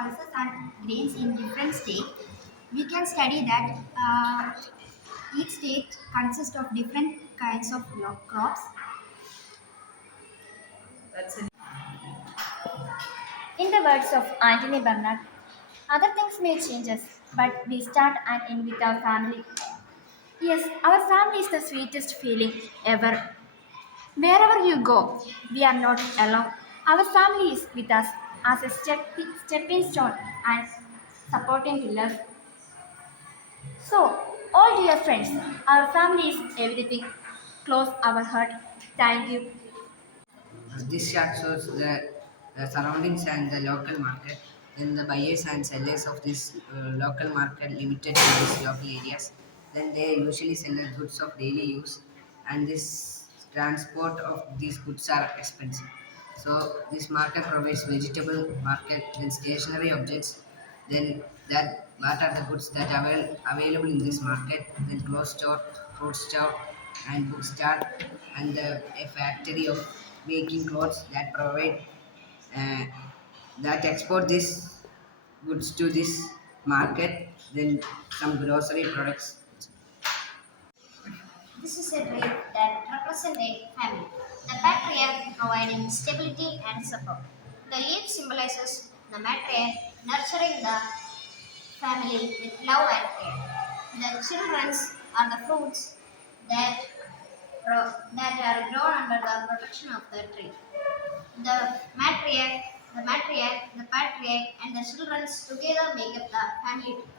pulses and grains in different states, we can study that each state consists of different kinds of crops. In the words of Anthony Bernard, other things may change us, but we start and end with our family. Yes, our family is the sweetest feeling ever. Wherever you go, we are not alone. Our family is with us as a stepping stone and supporting pillar. So, all dear friends, our family is everything. Close our heart. Thank you. This chart shows the surroundings and the local market. Then the buyers and sellers of this local market limited to these local areas. Then they usually sell the goods of daily use, and this transport of these goods are expensive. So this market provides vegetable market, then stationery objects, then that what are the goods that are available in this market, then clothes store, fruit store, and bookstore, and a factory of making clothes that provide uh, that export these goods to this market, then some grocery products. This is a trait that represents a family. The patriarch providing stability and support. The leaf symbolizes the matriarch nurturing the family with love and care. The children are the fruits that, that are grown under the protection of the tree. The patriarch, and the children together make up the family tree.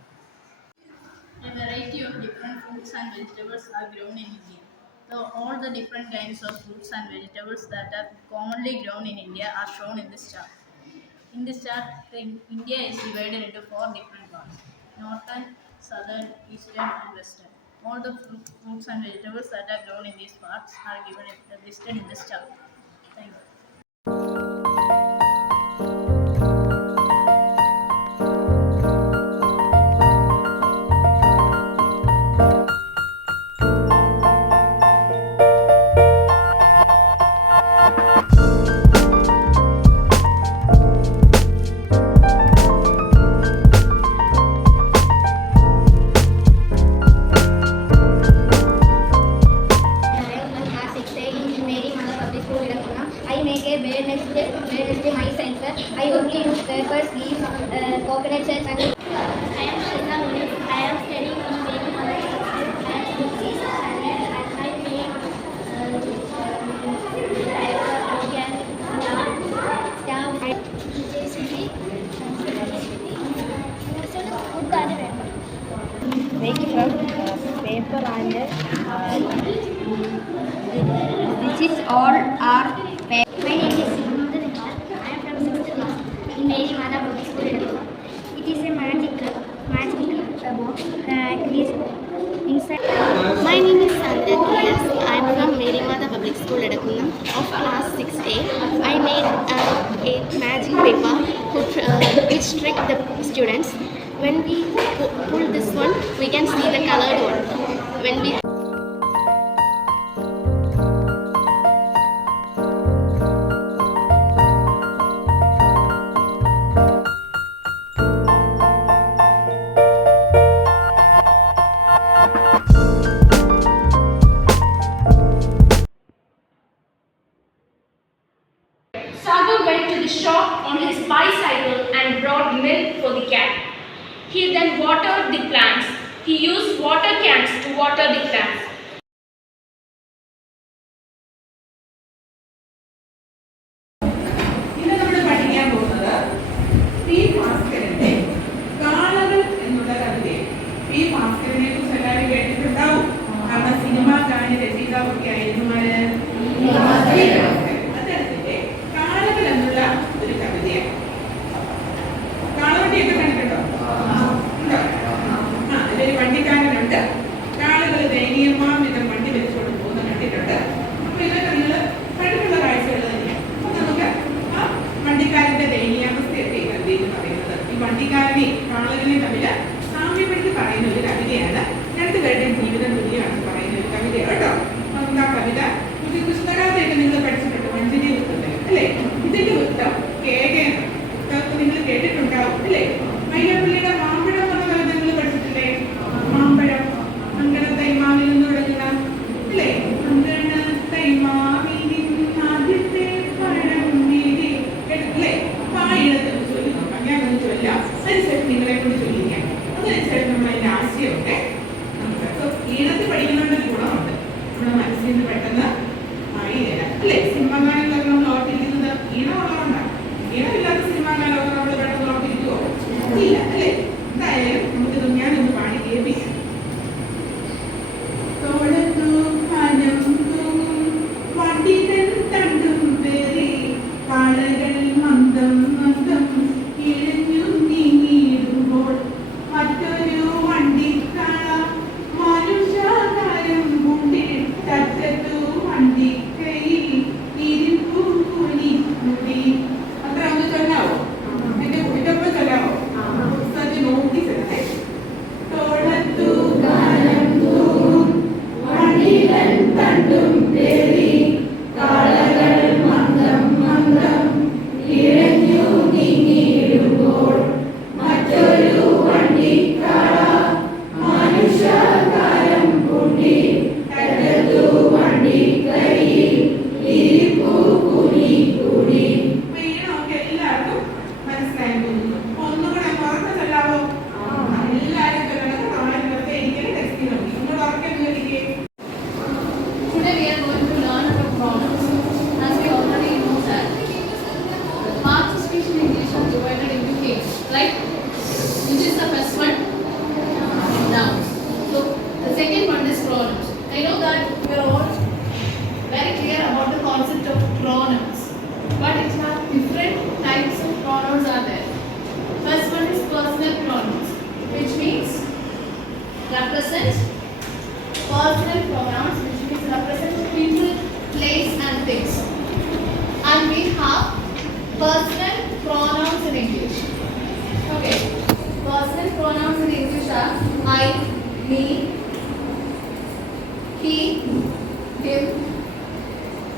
A variety of different fruits and vegetables are grown in India. So all the different kinds of fruits and vegetables that are commonly grown in India are shown in this chart. In this chart, India is divided into four different parts: northern, southern, eastern, and western. All the fruits and vegetables that are grown in these parts are listed in this chart. Thank you. Class 6A in Mary Mother Public School, Vilakulam. I make a bird nest my sensor. I only use papers, leaves, coconut shells, and I am Shilpa Munis. I am studying in Mary Mother Public School. I am sixth standard and I make stamp. Make from paper and This is all our My name is Simon Nipal. I am from 6th class in Mary Mother Public School, Vilakulam. It is a magical box that is inside. My name is Sandra Diaz. I am from Mary Mother Public School, Edakulam, of class 6A. I made a magic paper which tricked the students. When we pull this one, we can see the colored one. When we Sagar went to the shop on his bicycle and brought milk for the cat. He then watered the plants. He used water cans to water the plants. ഇന്ന് നമ്മൾ പഠിക്കാൻ പോകുന്നത് P ഭാസ്കരന്റെ കാളകൾ എന്നുള്ള കവിതയെ. P ഭാസ്കരനെ കുറിച്ച് എല്ലാവരും കേട്ടിട്ടുണ്ടാവും. കാരണം സിനിമാ ഗാന രചയിതാവൊക്കെ ആയിരുന്നു അദ്ദേഹത്തിന്റെ കാളകൾ എന്നുള്ള ഒരു കവിതയാണ്. കാളവണ്ടിയൊക്കെ കണ്ടിട്ടുണ്ടോ? ഉണ്ടോ? അതിലൊരു വണ്ടിക്കാരനുണ്ട്. കാളകൾ ദയനീയമായ represent personal pronouns, which means represent people, place, and things. And we have personal pronouns in English. Okay, personal pronouns in English are I, me, he, him,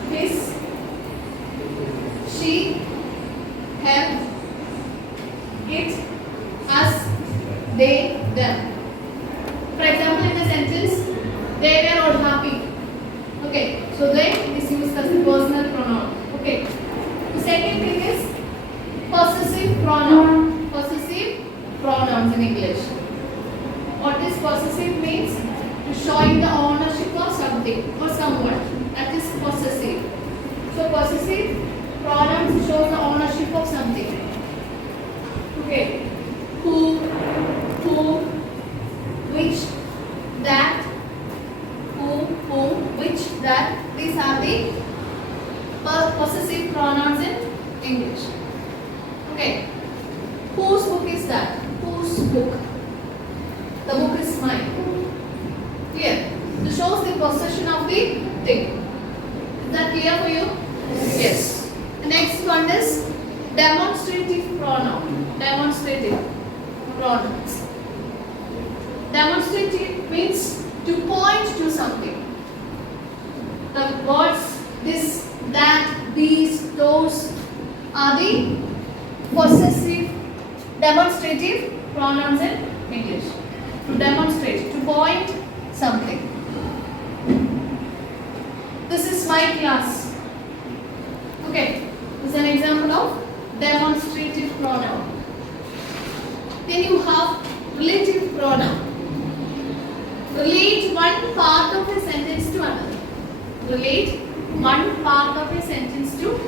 his, she, her, it, us, they, them. For example, in a sentence, they were all happy. Okay, so they is used as a personal pronoun. Okay. The second thing is possessive pronoun. Possessive pronouns in English. What is possessive means? To showing the ownership of something or someone. That is possessive. So possessive pronouns show the ownership of something. Okay. Who, which, that, whom, which, that. These are the possessive pronouns in English. Okay. Whose book is that? Whose book? The book is mine. Clear? This shows the possession of the thing. Is that clear for you? Yes. The next one is demonstrative pronoun. Demonstrative pronouns. Demonstrative means to point to something. The words this, that, these, those are the possessive demonstrative pronouns in English. To demonstrate, to point something. This is my class. Okay, this is an example of demonstrative pronoun. Then you have relative pronoun. Relate one part of a sentence to another. Relate one part of a sentence to